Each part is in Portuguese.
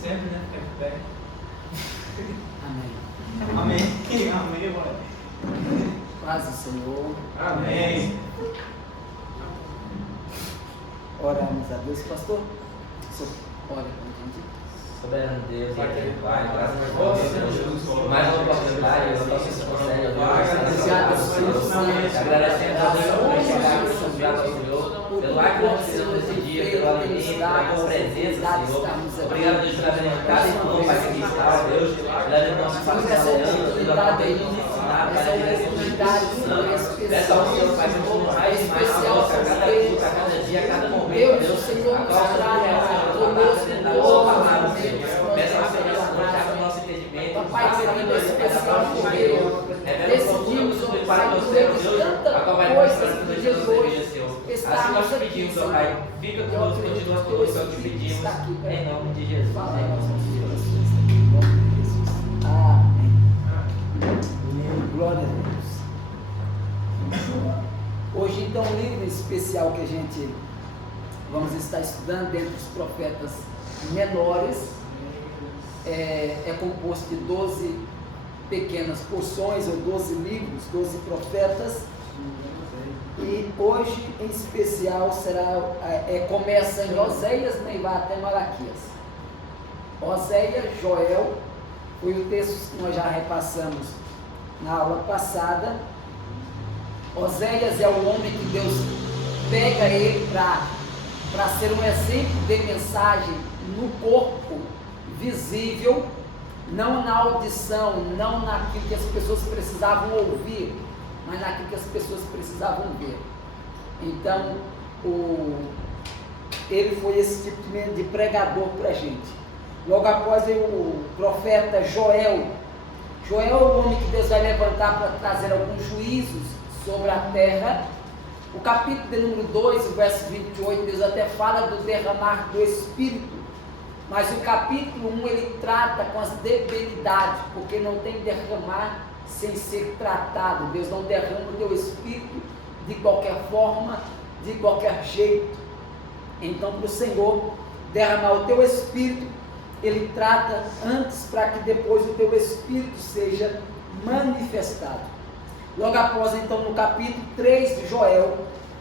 sempre, né? Fica de pé. Amém. Amém. Amém, mãe. Paz do Senhor. Amém. Oramos a Deus, pastor. Ora com a gente. Soberano Deus, eterno Pai, graças a Deus, mais uma oportunidade, eu não sei se consegue, agradecendo a Deus por chegar aqui, obrigado ao Senhor, pelo ar que nós precisamos nesse dia, pelo alimento, pela tua presença, Senhor. Obrigado, Deus, pela vida de cada irmão, Pai, que está, Deus, leva o nosso coração, pela poder nos ensinar, para a direção. Peça ao Senhor, Pai, que nos mais e mais força a cada culto, a cada dia, a cada momento, Deus, a qual a tua palavra, Senhor. Peça ao Senhor, já o nosso entendimento, Papai, decidimos, ó Pai, tanta coisa que Jesus está assim nós pedimos, ó Pai, fica conosco, continua conosco, é o que pedimos, em nome de Jesus. Amém. Glória a Deus. Hoje, então, um livro especial que a gente vamos estar estudando dentro dos profetas menores é composto de 12 pequenas porções, ou 12 livros, 12 profetas. E hoje, em especial, começa em Oséias e vai até Malaquias. Oséias, Joel, foi o texto que nós já repassamos na aula passada. Oséias é o homem que Deus pega ele para ser um exemplo de mensagem no corpo visível, não na audição, não naquilo que as pessoas precisavam ouvir, mas naquilo que as pessoas precisavam ver. Então, ele foi esse tipo de pregador para a gente. Logo após o profeta Joel. Joel é o homem que Deus vai levantar para trazer alguns juízos sobre a terra. O capítulo de número 2, o verso 28, Deus até fala do derramar do Espírito. Mas o capítulo 1, ele trata com as debilidades, porque não tem derramar sem ser tratado. Deus não derrama o teu Espírito de qualquer forma, de qualquer jeito. Então, para o Senhor derramar o teu Espírito, Ele trata antes para que depois o teu Espírito seja manifestado. Logo após, então, no capítulo 3 de Joel,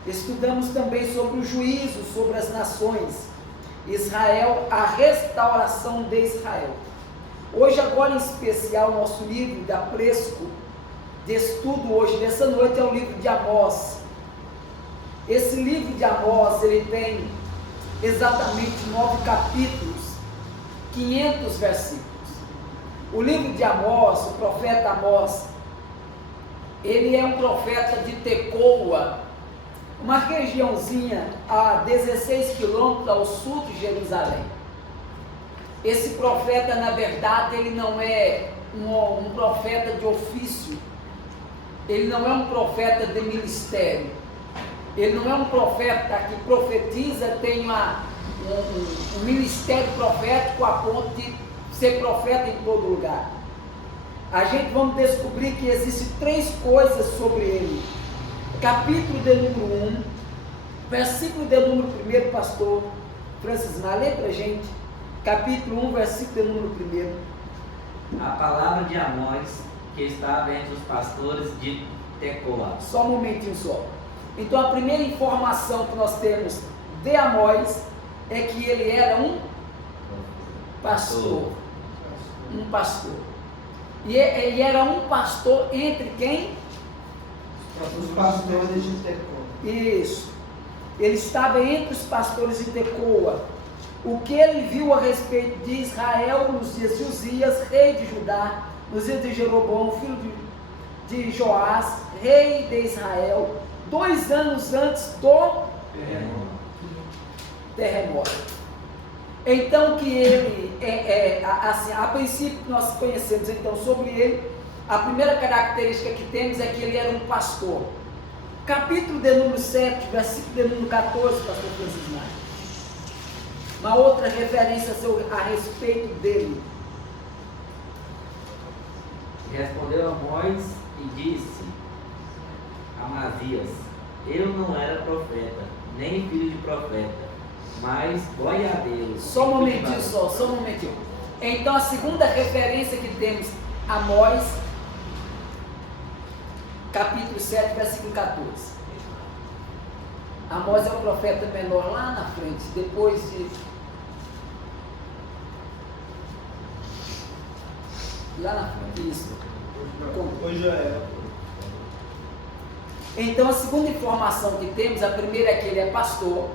estudamos também sobre o juízo sobre as nações. Israel, a restauração de Israel. Hoje, agora em especial, nosso livro da Presco, de estudo hoje, nessa noite, é o livro de Amós. Esse livro de Amós, ele tem exatamente 9 capítulos, 500 versículos. O livro de Amós, o profeta Amós, ele é um profeta de Tecoa, uma regiãozinha a 16 quilômetros ao sul de Jerusalém. Esse profeta, na verdade, ele não é um profeta de ofício, ele não é um profeta de ministério, ele não é um profeta que profetiza, tem um ministério profético a ponto de ser profeta em todo lugar. A gente vamos descobrir que existem 3 coisas sobre ele. Capítulo de número 1, versículo de número 1, pastor Francis Mar, lê para a gente. Capítulo 1, versículo de número 1. A palavra de Amós, que estava entre os pastores de Tecoa. Só um momentinho só. Então, a primeira informação que nós temos de Amós é que ele era um pastor. Um pastor. E ele era um pastor entre quem? Os pastores de Tecoa. Isso. Ele estava entre os pastores de Tecoa. O que ele viu a respeito de Israel nos dias de Uzias, rei de Judá, nos dias de Jeroboão, filho de Joás, rei de Israel, 2 anos antes do terremoto. Então, que ele, assim, a princípio que nós conhecemos então sobre ele, a primeira característica que temos é que ele era um pastor. Capítulo de número 7, versículo de número 14, pastor Francis Mar. Uma outra referência a respeito dele. Respondeu Amós e disse a Amazias: eu não era profeta, nem filho de profeta, mais boiadeiros. Só um momentinho só um momentinho. Então a segunda referência que temos, Amós, capítulo 7, versículo 14. Amós é o profeta menor lá na frente, depois de... Lá na frente, isso. Hoje é. Então a segunda informação que temos, a primeira é que ele é pastor,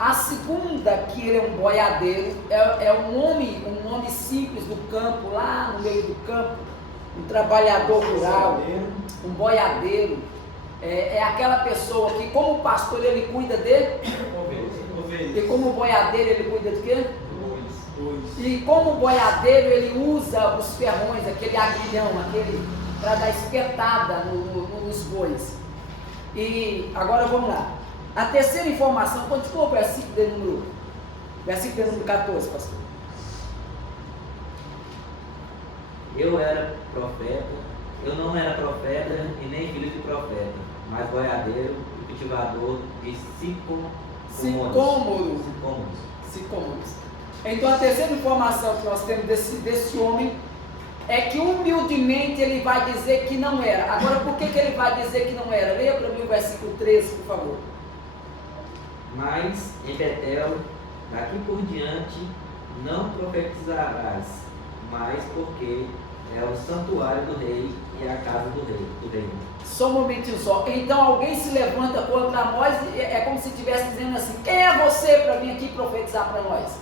a segunda que ele é um boiadeiro, é um homem simples do campo, lá no meio do campo, um trabalhador rural, um boiadeiro, é aquela pessoa que como pastor ele cuida de, Ovelhas. e como boiadeiro ele cuida de quê? Bois. E como boiadeiro ele usa os ferrões, aquele aguilhão, para dar espetada nos bois. E agora vamos lá. A terceira informação, continua o versículo de número 14, pastor. Eu não era profeta e nem filho de profeta, mas boiadeiro e cultivador de sicômoros. Então a terceira informação que nós temos desse homem é que humildemente ele vai dizer que não era. Agora por que ele vai dizer que não era? Leia para mim o versículo 13, por favor. Mas em Betel, daqui por diante, não profetizarás, mas porque é o santuário do rei e a casa do rei. Só um momentinho só. Então alguém se levanta contra nós, é como se estivesse dizendo assim: quem é você para vir aqui profetizar para nós?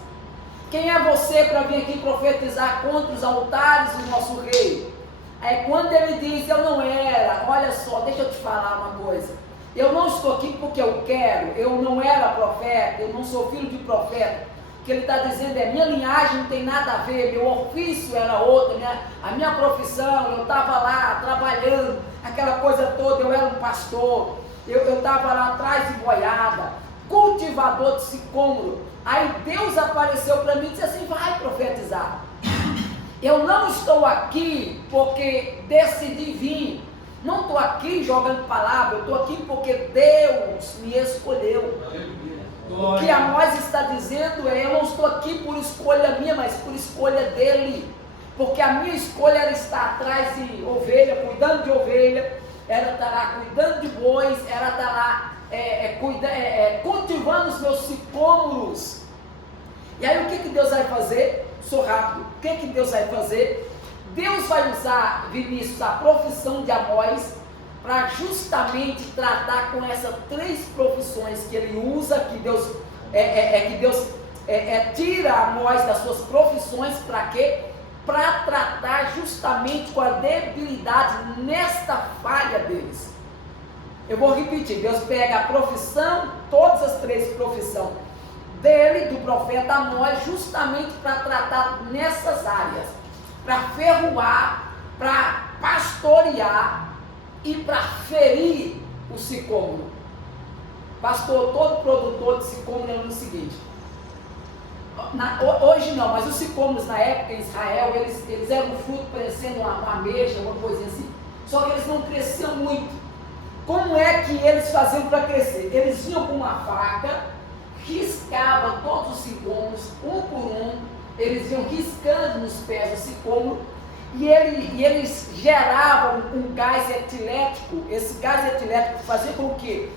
Quem é você para vir aqui profetizar contra os altares do nosso rei? Aí quando ele diz, eu não era, olha só, deixa eu te falar uma coisa. Eu não estou aqui porque eu quero, eu não era profeta, eu não sou filho de profeta. O que ele está dizendo é, minha linhagem não tem nada a ver, meu ofício era outro, a minha profissão, eu estava lá trabalhando, aquela coisa toda, eu era um pastor, eu estava lá atrás de boiada, cultivador de sicômoro. Aí Deus apareceu para mim e disse assim, vai profetizar. Eu não estou aqui porque decidi vir, não estou aqui jogando palavra, eu estou aqui porque Deus me escolheu. O que Amós está dizendo é, eu não estou aqui por escolha minha, mas por escolha dele. Porque a minha escolha era estar atrás de ovelha, cuidando de ovelha, era estar lá cuidando de bois, era estar lá cultivando os meus sicômoros. E aí o que Deus vai fazer? Sou rápido. O que Deus vai fazer? Deus vai usar, Vinícius, a profissão de Amós para justamente tratar com essas três profissões que ele usa, que Deus tira Amós das suas profissões, para quê? Para tratar justamente com a debilidade nesta falha deles. Eu vou repetir, Deus pega a profissão, todas as três profissões dele, do profeta Amós, justamente para tratar nessas áreas, para ferroar, para pastorear e para ferir o sicômoro. Pastor, todo produtor de sicômoro é o seguinte, hoje não, mas os sicômoros na época em Israel, eles eram um fruto parecendo uma ameixa, uma coisinha assim, só que eles não cresciam muito. Como é que eles faziam para crescer? Eles vinham com uma faca, riscavam todos os sicômoros, um por um, eles iam riscando nos pés do sicômoro, e eles geravam um gás etilético. Esse gás etilético fazia com que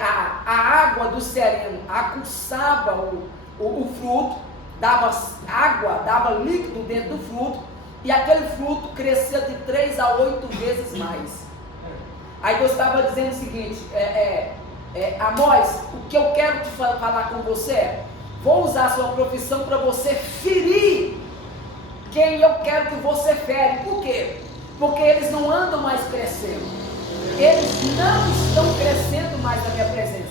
a água do sereno aguçava o fruto, dava água, dava líquido dentro do fruto, e aquele fruto crescia de 3 a 8 vezes mais. Aí Deus estava dizendo o seguinte, Amós, o que eu quero te falar com você é, vou usar a sua profissão para você ferir quem eu quero que você fere. Por quê? Porque eles não andam mais crescendo, eles não estão crescendo mais na minha presença.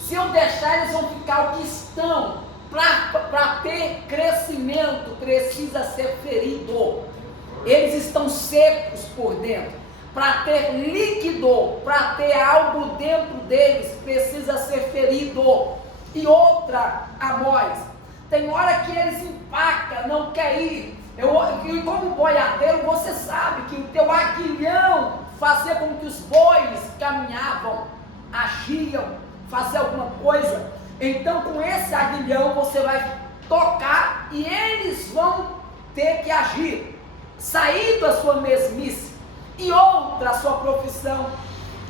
Se eu deixar, eles vão ficar o que estão. Para ter crescimento precisa ser ferido. Eles estão secos por dentro. Para ter líquido, para ter algo dentro deles, precisa ser ferido. E outra, Amós, tem hora que eles empacam, não quer ir. E como boiadeiro, você sabe que o teu aguilhão fazia com que os bois caminhavam, agiam, faziam alguma coisa. Então, com esse aguilhão, você vai tocar e eles vão ter que agir, sair da sua mesmice. E outra, a sua profissão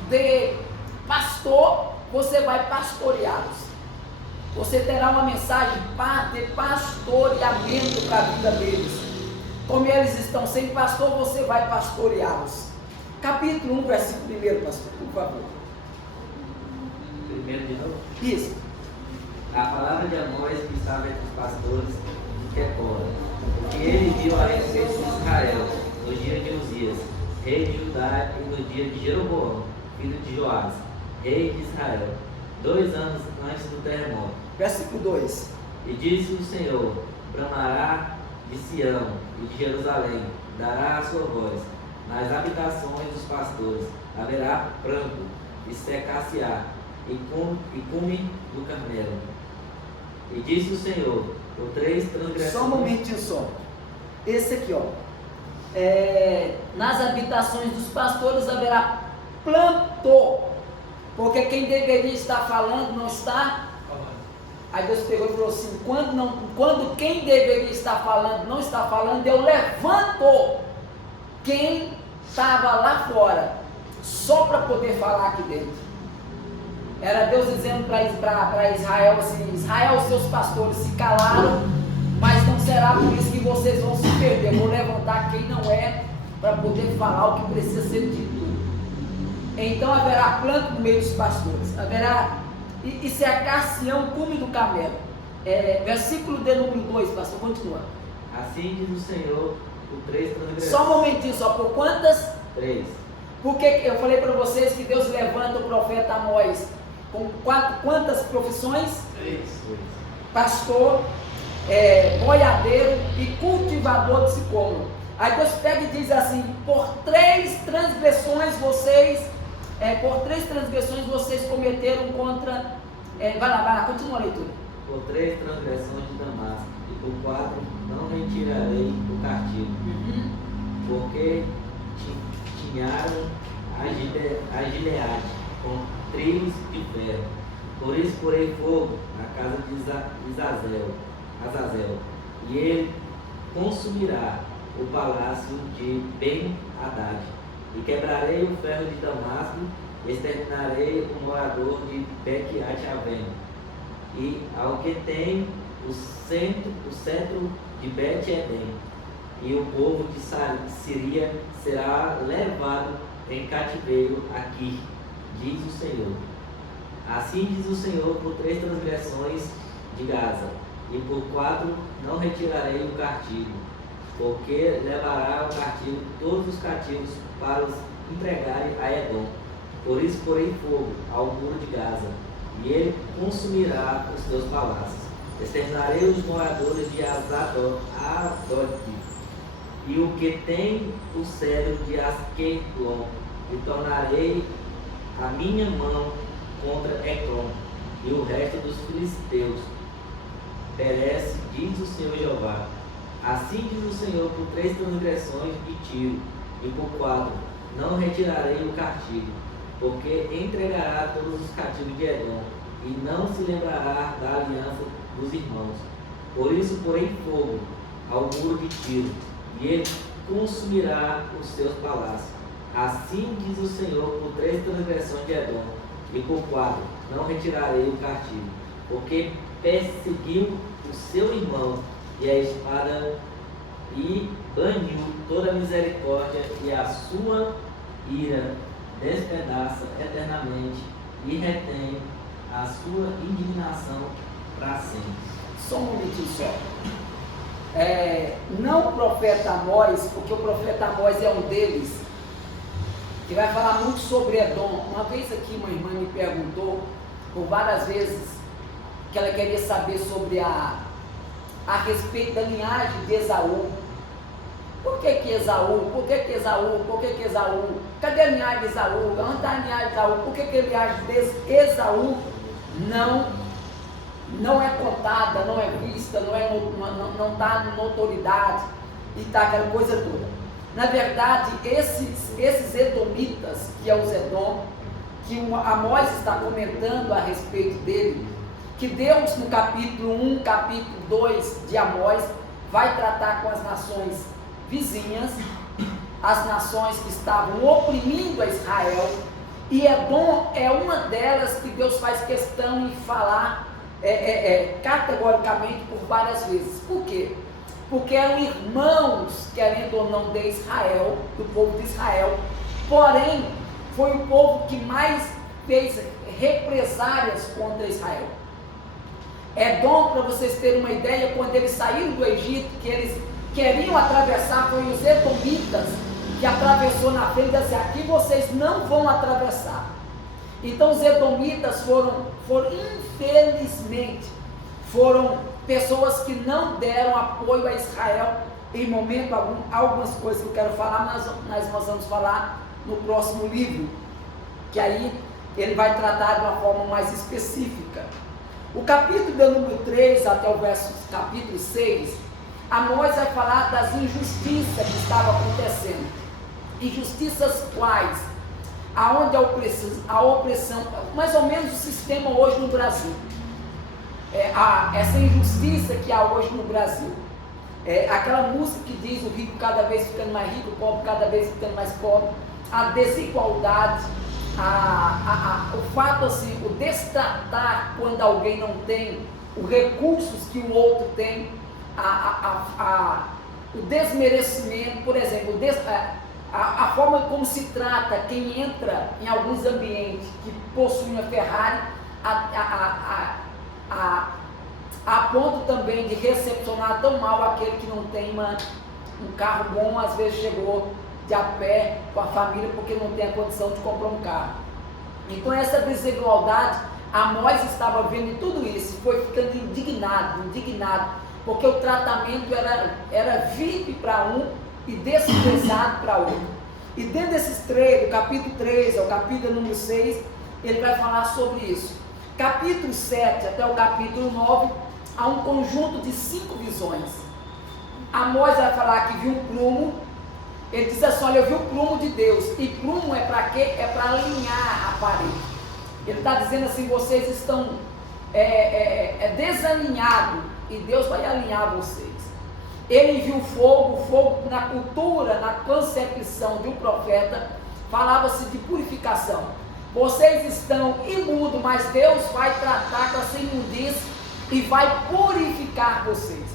de pastor, você vai pastoreá-los. Você terá uma mensagem de pastoreamento para a vida deles. Como eles estão sem pastor, você vai pastoreá-los. Capítulo 1, versículo 1, pastor, por favor. Primeiro de novo. Isso. A palavra de Amós que estava entre os pastores de Tecoa, porque ele viu a respeito de Israel no dia de Uzias, rei de Judá, e no dia de Jeroboão, filho de Joás, rei de Israel, 2 anos antes do terremoto. Versículo 2. E disse o Senhor: bramará de Sião e de Jerusalém, dará a sua voz, nas habitações dos pastores haverá pranto e secar-se-á, e cume do Carmelo. E disse o Senhor: por 3 transgressões. Só um momentinho só. Esse aqui, ó. Nas habitações dos pastores haverá planto, porque quem deveria estar falando não está. Aí Deus pegou e falou assim: quando quem deveria estar falando não está falando, eu levanto quem estava lá fora, só para poder falar aqui dentro. Era Deus dizendo para Israel assim: Israel, seus pastores se calaram, mas não será por isso que vocês vão se perder. Eu vou levantar quem não é, para poder falar o que precisa ser dito. Então haverá planto no meio dos pastores, haverá e secar-se-ão o cume do Carmelo. Versículo de número 2, pastor, continua. Assim diz o Senhor, por 3 transgressões. Só um momentinho, só por quantas? 3. Porque eu falei para vocês que Deus levanta o profeta Amós com quantas profissões? 3. Pastor, boiadeiro e cultivador de sicômoro. Aí Deus pega e diz assim: por 3 transgressões vocês cometeram contra. Vai lá, continua a leitura. Por 3 transgressões de Damasco, e por 4 não retirarei o castigo, porque tinharam a Gileade com trilhos de ferro. Por isso porei fogo na casa de Azazel, e ele consumirá o palácio de Ben-Hadad, e quebrarei o ferro de Damasco, e exterminarei o morador de Bet-Avém, e ao que tem o centro de Bet-Edém, e o povo de Síria será levado em cativeiro aqui, diz o Senhor. Assim diz o Senhor: por 3 transgressões de Gaza, e por 4 não retirarei o castigo, porque levará o castigo todos os cativos para os entregarem a Edom. Por isso porei fogo ao muro de Gaza, e ele consumirá os seus palácios. Exterminarei os moradores de Azadote, e o que tem o cedro de Asquelon, e tornarei a minha mão contra Ecrom e o resto dos filisteus. Perece, diz o Senhor Jeová. Assim diz o Senhor: por 3 transgressões de Tiro, e por 4 não retirarei o castigo, porque entregará todos os cativos de Edom, e não se lembrará da aliança dos irmãos. Por isso porei fogo ao muro de Tiro, e ele consumirá os seus palácios. Assim diz o Senhor: por 3 transgressões de Edom, e por 4 não retirarei o castigo, porque perseguiu o seu irmão e a espada, e baniu toda a misericórdia, e a sua ira despedaça eternamente, e retém a sua indignação para sempre. Só um momentinho só. Não o profeta Amós, porque o profeta Amós é um deles, que vai falar muito sobre Edom. Uma vez aqui uma irmã me perguntou por várias vezes que ela queria saber sobre a respeito da linhagem de Esaú. Por que Esaú? Por que Esaú? Por que Esaú? Cadê a linhagem de Esaú? Onde está a linhagem de Esaú? Por que a linhagem de Esaú não é contada, não é vista, não está em autoridade e está aquela coisa toda? Na verdade, esses edomitas, que é os Edom, que Amós está comentando a respeito dele, que Deus no capítulo 1, capítulo 2 de Amós, vai tratar com as nações vizinhas, as nações que estavam oprimindo a Israel, e Edom é uma delas que Deus faz questão de falar categoricamente por várias vezes. Por quê? Porque eram irmãos, querendo ou não, de Israel, do povo de Israel, porém, foi o povo que mais fez represálias contra Israel. Edom, para vocês terem uma ideia, quando eles saíram do Egito, que eles queriam atravessar, foi os edomitas que atravessou na frente, assim, aqui vocês não vão atravessar. Então os edomitas foram infelizmente, foram pessoas que não deram apoio a Israel em momento algum. Algumas coisas que eu quero falar, nós vamos falar no próximo livro, que aí ele vai tratar de uma forma mais específica. O capítulo do número 3 até o verso capítulo 6, Amós vai falar das injustiças que estavam acontecendo. Injustiças quais? Aonde a opressão, mais ou menos o sistema hoje no Brasil. Essa injustiça que há hoje no Brasil. Aquela música que diz o rico cada vez ficando mais rico, o pobre cada vez ficando mais pobre. A desigualdade, o fato assim, o destratar quando alguém não tem os recursos que o outro tem, o desmerecimento, por exemplo, a forma como se trata quem entra em alguns ambientes que possuem uma Ferrari, a ponto também de recepcionar tão mal aquele que não tem um carro bom, às vezes chegou de a pé com a família porque não tem a condição de comprar um carro. Então essa desigualdade, Amós estava vendo tudo isso, foi ficando indignado, porque o tratamento era VIP para um e desprezado para outro. E dentro desses três, do capítulo 3 ao capítulo número 6, ele vai falar sobre isso. Capítulo 7 até o capítulo 9, há um conjunto de 5 visões. Amós vai falar que viu um prumo. Ele diz assim, olha, eu vi o prumo de Deus. E prumo é para quê? É para alinhar a parede. Ele está dizendo assim, vocês estão desalinhados e Deus vai alinhar vocês. Ele viu fogo na cultura, na concepção de um profeta, falava-se de purificação. Vocês estão imundos, mas Deus vai tratar com essa imundice e vai purificar vocês.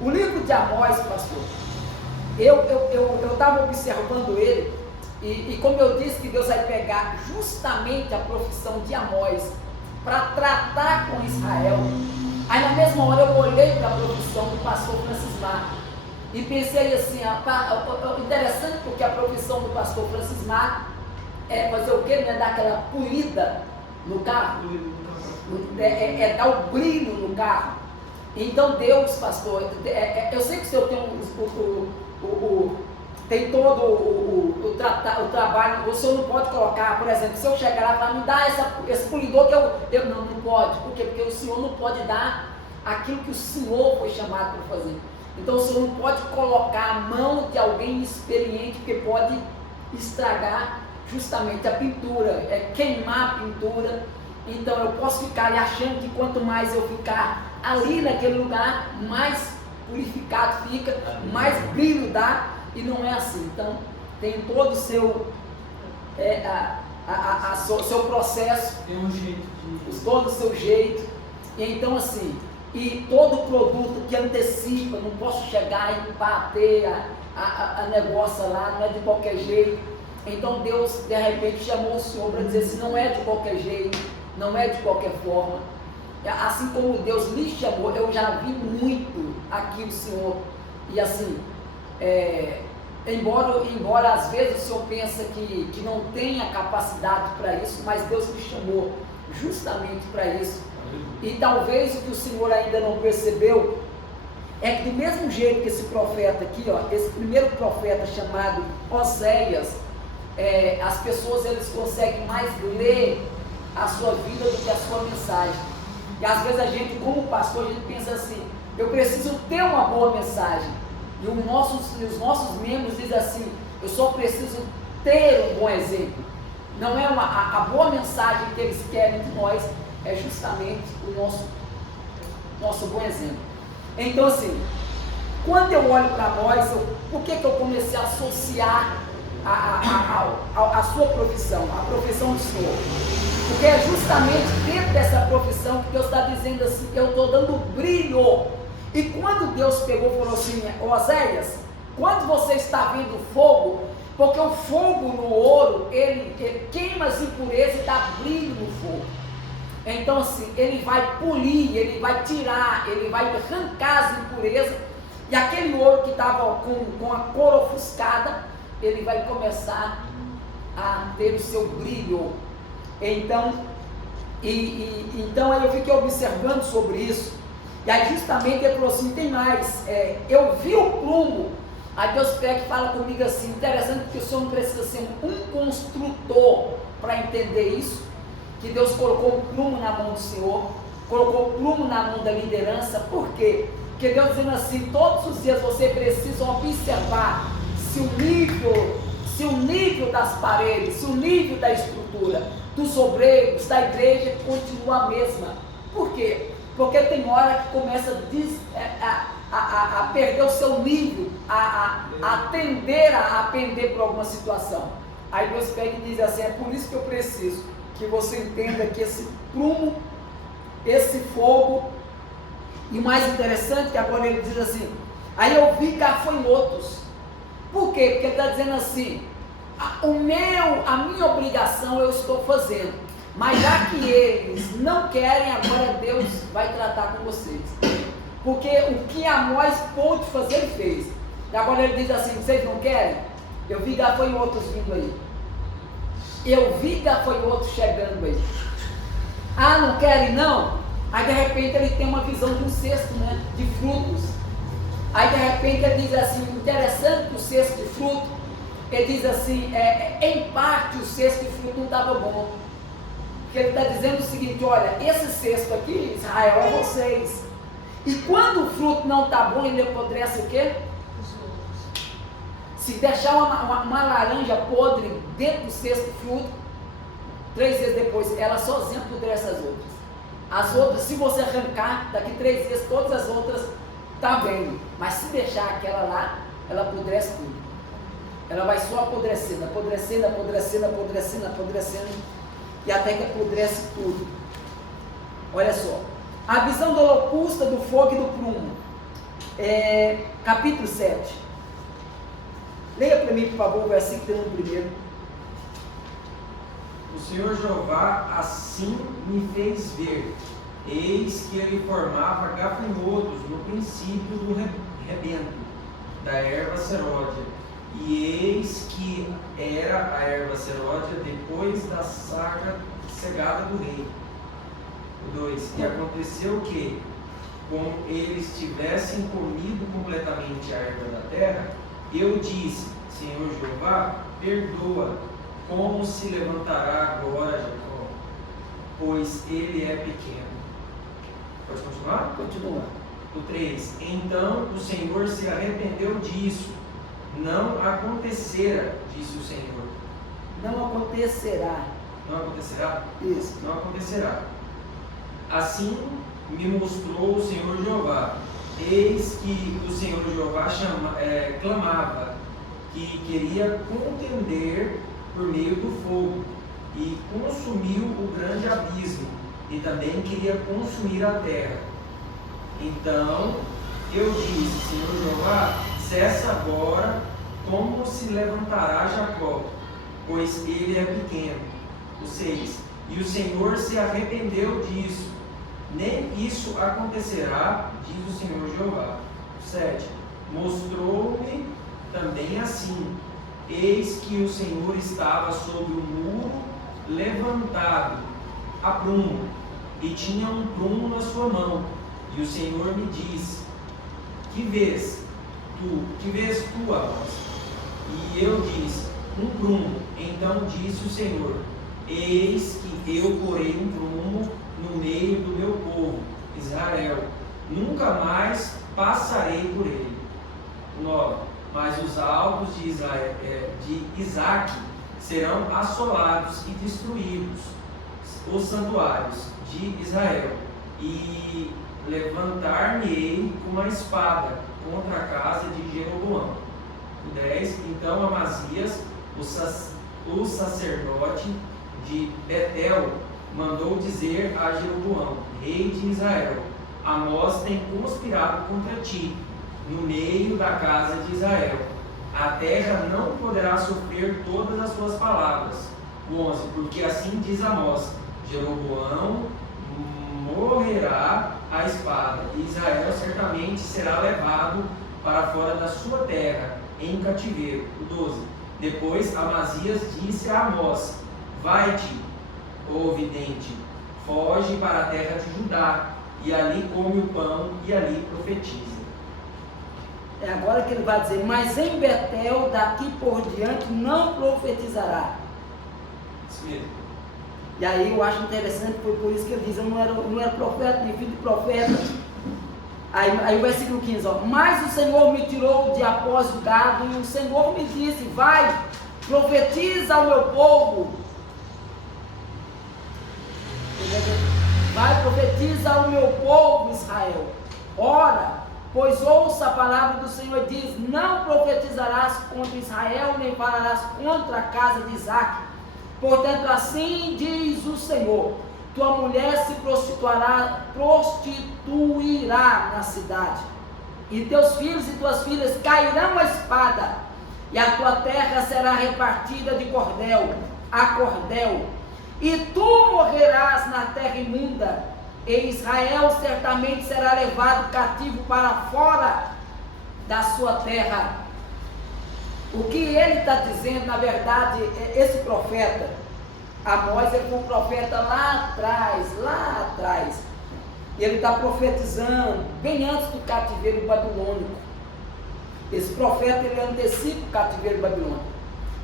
O livro de Amós, pastor, eu estava observando ele, e como eu disse que Deus vai pegar justamente a profissão de Amós para tratar com Israel, aí na mesma hora eu olhei para a profissão do pastor Francis Marco e pensei assim, interessante, porque a profissão do pastor Francis Marco é fazer o quê? Não é dar aquela polida no carro, é dar o brilho no carro. Então Deus, pastor, eu sei que o senhor tem todo o trabalho, o senhor não pode colocar, por exemplo, se eu chegar lá e falar, me dá esse polidor que eu não pode. Por quê? Porque o senhor não pode dar aquilo que o senhor foi chamado para fazer. Então o senhor não pode colocar a mão de alguém experiente, porque pode estragar justamente a pintura, queimar a pintura. Então eu posso ficar ali achando que quanto mais eu ficar ali naquele lugar, mais purificado fica, mais brilho dá, e não é assim. Então tem todo o seu seu processo, tem um jeito todo o seu jeito. E então assim, e todo produto que antecipa, não posso chegar e bater a negócio lá, não é de qualquer jeito. Então Deus de repente chamou o Senhor para dizer assim, não é de qualquer jeito, não é de qualquer forma. Assim como Deus lhe chamou, eu já vi muito aqui o Senhor, e assim, embora às vezes o Senhor pensa que não tenha capacidade para isso, mas Deus lhe chamou justamente para isso. E talvez o que o Senhor ainda não percebeu é que do mesmo jeito que esse profeta aqui, esse primeiro profeta chamado Oséias, as pessoas eles conseguem mais ler a sua vida do que a sua mensagem. E às vezes a gente, como pastor, a gente pensa assim, eu preciso ter uma boa mensagem. E os nossos membros dizem assim, eu só preciso ter um bom exemplo. Não é a boa mensagem que eles querem de nós, é justamente o nosso bom exemplo. Então assim, quando eu olho para nós, por que eu comecei a associar a sua profissão, a profissão do Senhor? Porque é justamente dentro dessa profissão que Deus está dizendo assim, eu estou dando brilho. E quando Deus pegou e falou assim, Oséias, quando você está vendo fogo, porque o fogo no ouro, ele queima as impurezas e dá brilho no fogo. Então assim, ele vai polir, ele vai tirar, ele vai arrancar as impurezas, e aquele ouro que estava com a cor ofuscada, ele vai começar a ter o seu brilho. Então, então aí eu fiquei observando sobre isso, e aí justamente ele falou assim, tem mais, eu vi o prumo. Aí Deus pega e fala comigo assim, interessante que o senhor não precisa ser um construtor para entender isso, que Deus colocou o prumo na mão do Senhor, colocou o prumo na mão da liderança. Por quê? Porque Deus dizendo assim, todos os dias você precisa observar se o nível das paredes, se o nível da estrutura, dos obreiros, da igreja continua a mesma. Por quê? Porque tem hora que começa a perder o seu nível, a tender a pender por alguma situação. Aí Deus pega e diz assim, é por isso que eu preciso que você entenda que esse prumo, esse fogo, e o mais interessante que agora ele diz assim, aí eu vi gafanhotos. Por quê? Porque ele está dizendo assim, a minha obrigação eu estou fazendo, mas já que eles não querem, agora Deus vai tratar com vocês. Porque o que Amós pôde fazer, ele fez. E agora ele diz assim, vocês não querem? Eu vi gafanhotos vindo aí. Eu vi gafanhotos chegando aí. Ah, não querem não? Aí de repente ele tem uma visão de um cesto, né, de frutos. Aí de repente ele diz assim, interessante que o cesto de fruto, ele diz assim, em parte o cesto de fruto não estava bom. Porque ele está dizendo o seguinte, olha, esse cesto aqui, Israel, é vocês. E quando o fruto não está bom, ele apodrece o quê? Se deixar uma laranja podre dentro do cesto de fruto, 3 dias depois, ela sozinha apodrece as outras. As outras, se você arrancar, daqui 3 dias, todas as outras está bem. Mas se deixar aquela lá, ela apodrece tudo. Ela vai só apodrecendo, apodrecendo, apodrecendo, apodrecendo, apodrecendo, e até que apodrece tudo. Olha só. A visão da locusta, do fogo e do prumo. Capítulo 7. Leia para mim, por favor, o versículo 1. O Senhor Jeová assim me fez ver. Eis que ele formava gafanhotos no princípio do rebento da erva seródia. E eis que era a erva seródia depois da cegada do rei. 2. E aconteceu que, como eles tivessem comido completamente a erva da terra, eu disse, Senhor Jeová, perdoa, como se levantará agora Jacó, pois ele é pequeno. Pode continuar? Continua. O 3. Então o Senhor se arrependeu disso. Não acontecerá, disse o Senhor. Não acontecerá. Não acontecerá? Isso. Não acontecerá. Assim me mostrou o Senhor Jeová. Eis que o Senhor Jeová clamava, que queria contender por meio do fogo, e consumiu o grande abismo, e também queria consumir a terra. Então eu disse, Senhor Jeová, cessa agora, como se levantará Jacó, pois ele é pequeno. O 6. E o Senhor se arrependeu disso. Nem isso acontecerá, diz o Senhor Jeová. 7. Mostrou-me também assim. Eis que o Senhor estava sobre o muro levantado a prumo, e tinha um prumo na sua mão. E o Senhor me disse, que vês tu, Amós? E eu disse, um prumo. Então disse o Senhor, eis que eu porei um prumo no meio do meu povo, Israel. Nunca mais passarei por ele. 9. Mas os alvos de Isaac serão assolados e destruídos. os santuários de Israel e levantar-me-ei com uma espada contra a casa de Jeroboão. 10. Então Amazias, o sacerdote de Betel, mandou dizer a Jeroboão, rei de Israel: Amós tem conspirado contra ti, no meio da casa de Israel. A terra não poderá sofrer todas as suas palavras. 11. Porque assim diz Amós: Jeroboão morrerá à espada, e Israel certamente será levado para fora da sua terra, em cativeiro. 12. Depois Amazias disse a Amós: Vai-te, ó vidente, foge para a terra de Judá, e ali come o pão, e ali profetiza. É agora que ele vai dizer: mas em Betel, daqui por diante, não profetizará. Isso mesmo. E aí eu acho interessante, foi por isso que ele diz: eu não era profeta, nem filho de profeta. Aí o versículo 15, ó: mas o Senhor me tirou de após o gado, e o Senhor me disse: vai, profetiza ao meu povo. Vai, profetiza ao meu povo Israel. Ora, pois ouça a palavra do Senhor, diz: não profetizarás contra Israel, nem falarás contra a casa de Isaque. Portanto, assim diz o Senhor: tua mulher se prostituirá na cidade, e teus filhos e tuas filhas cairão à espada, e a tua terra será repartida de cordel a cordel, e tu morrerás na terra imunda, e Israel certamente será levado cativo para fora da sua terra. O que ele está dizendo, na verdade, esse profeta, Amós, ele foi um profeta lá atrás, e ele está profetizando bem antes do cativeiro babilônico. Esse profeta, ele antecipa o cativeiro babilônico.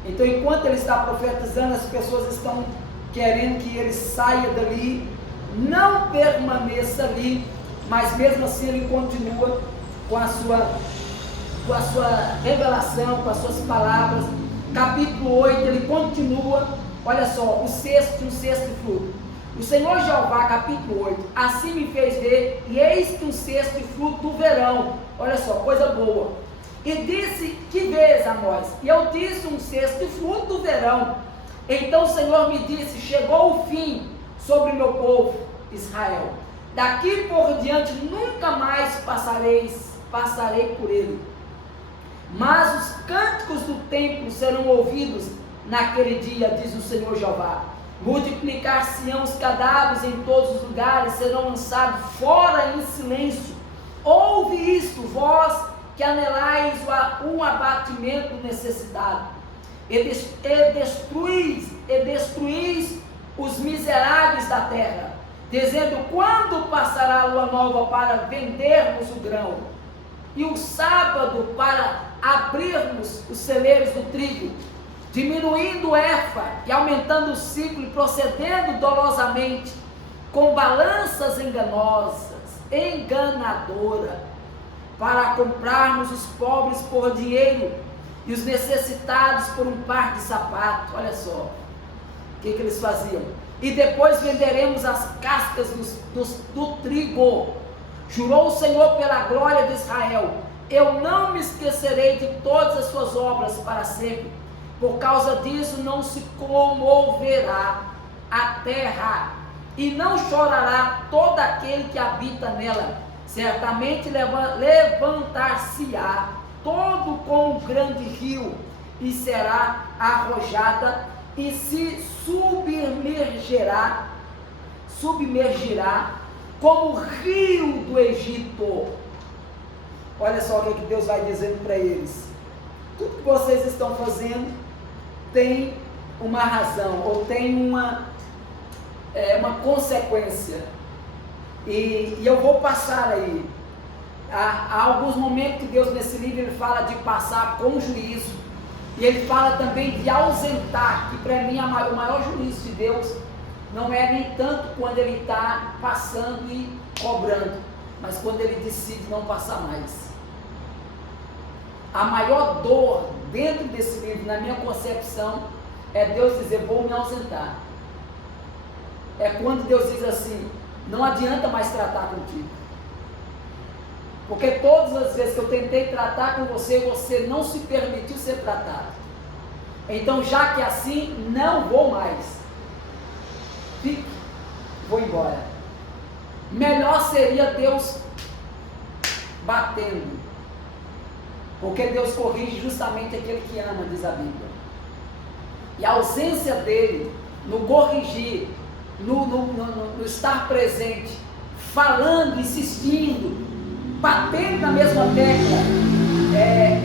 Então, enquanto ele está profetizando, as pessoas estão querendo que ele saia dali, não permaneça ali, mas mesmo assim ele continua com a sua revelação, com as suas palavras. Capítulo 8, ele continua, olha só, um sexto fruto. O Senhor Jeová, capítulo 8, assim me fez ver, e eis que um sexto fruto do verão, olha só, coisa boa. E disse: que vês, Amós? E eu disse: um sexto fruto do verão. Então o Senhor me disse: chegou o fim sobre o meu povo Israel. Daqui por diante nunca mais passarei por ele. Mas os cânticos do templo serão ouvidos naquele dia, diz o Senhor Jeová. Multiplicar-se-ão os cadáveres em todos os lugares, serão lançados fora em silêncio. Ouve isto, vós que anelais um abatimento necessitado, e destruís os miseráveis da terra, dizendo: quando passará a lua nova para vendermos o grão, e o sábado para abrirmos os celeiros do trigo, diminuindo o efa e aumentando o ciclo, e procedendo dolosamente com balanças enganadoras, para comprarmos os pobres por dinheiro e os necessitados por um par de sapatos. Olha só o que eles faziam. E depois venderemos as cascas do trigo. Jurou o Senhor pela glória de Israel: eu não me esquecerei de todas as suas obras para sempre. Por causa disso não se comoverá a terra, e não chorará todo aquele que habita nela. Certamente levantar-se-á todo como um grande rio, e será arrojada, e se submergirá como o rio do Egito. Olha só o que Deus vai dizendo para eles: tudo que vocês estão fazendo tem uma razão, ou tem uma consequência, e eu vou passar aí. Há alguns momentos que Deus, nesse livro, ele fala de passar com juízo, e ele fala também de ausentar, que para mim o maior juízo de Deus não é nem tanto quando ele está passando e cobrando, mas quando ele decide não passar mais. A maior dor dentro desse livro, na minha concepção, é Deus dizer: vou me ausentar. é quando Deus diz assim, não adianta mais tratar contigo. Porque todas as vezes que eu tentei tratar com você, você não se permitiu ser tratado. Então, já que é assim, não vou mais. Fique, vou embora. Melhor seria Deus batendo. Porque Deus corrige justamente aquele que ama, diz a Bíblia. E a ausência dele, no corrigir, no estar presente, falando, insistindo, batendo na mesma tecla,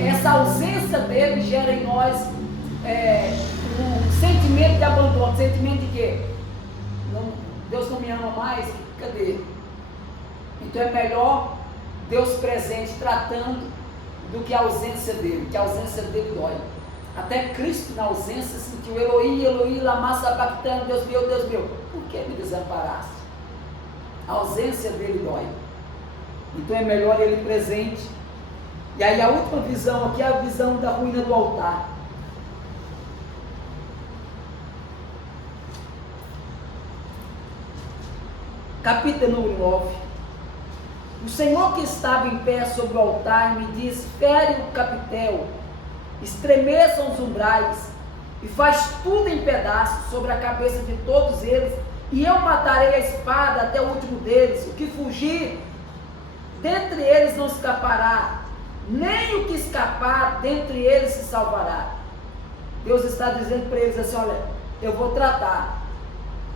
essa ausência dele gera em nós um sentimento de abandono, sentimento de quê? Deus não me ama mais, cadê? Então é melhor Deus presente tratando do que a ausência dele, que a ausência dele dói. Até Cristo na ausência sentiu Eloí, Eloí, lama sabachthani, Deus meu, por que me desamparaste? A ausência dele dói. Então é melhor ele presente. E aí a última visão aqui é a visão da ruína do altar. Capítulo número 9. O Senhor que estava em pé sobre o altar me disse, fere o capitel, estremeçam os umbrais, e faz tudo em pedaços sobre a cabeça de todos eles, e eu matarei a espada até o último deles. O que fugir dentre eles não escapará, nem o que escapar dentre eles se salvará. Deus está dizendo para eles assim, olha, eu vou tratar,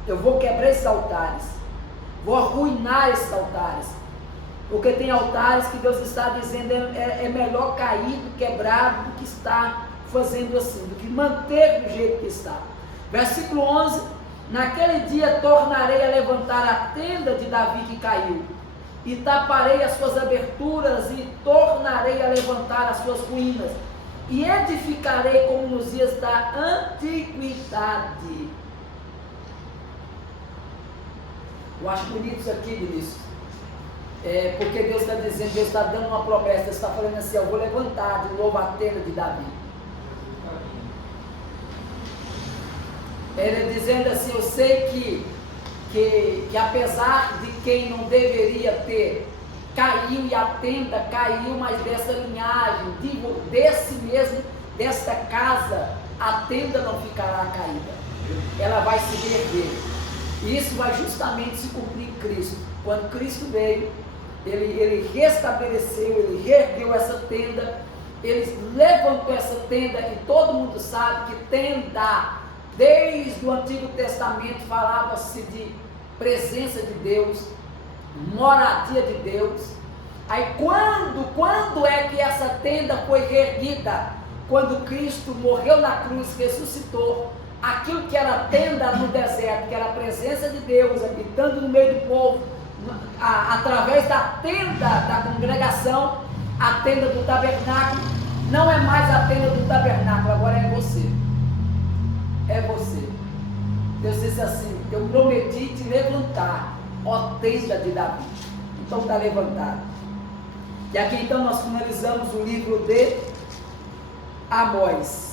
eu vou quebrar esses altares, vou arruinar esses altares, porque tem altares que Deus está dizendo é melhor cair do quebrado do que estar fazendo assim, do que manter do jeito que está. Versículo 11, naquele dia tornarei a levantar a tenda de Davi que caiu, e taparei as suas aberturas, e tornarei a levantar as suas ruínas, e edificarei como nos dias da antiguidade. Eu acho bonito isso aqui, Vinícius, porque Deus está dizendo, Deus está dando uma promessa, Deus está falando assim, eu vou levantar de novo a tenda de Davi. Ele dizendo assim, eu sei que apesar de quem não deveria ter, caiu, e a tenda caiu, mas dessa linhagem, desta casa, a tenda não ficará caída, ela vai se reerguer, e isso vai justamente se cumprir em Cristo. Quando Cristo veio, ele restabeleceu, ele reergueu essa tenda, ele levantou essa tenda, e todo mundo sabe que tenda, desde o Antigo Testamento, falava-se de presença de Deus, moradia de Deus. Aí quando é que essa tenda foi reerguida? Quando Cristo morreu na cruz, ressuscitou, aquilo que era tenda no deserto, que era a presença de Deus habitando no meio do povo, através da tenda da congregação, a tenda do tabernáculo, não é mais a tenda do tabernáculo, agora é você. É você. Deus disse assim, eu prometi te levantar, ó tenda de Davi. Então está levantado. E aqui então nós finalizamos o livro de Amós.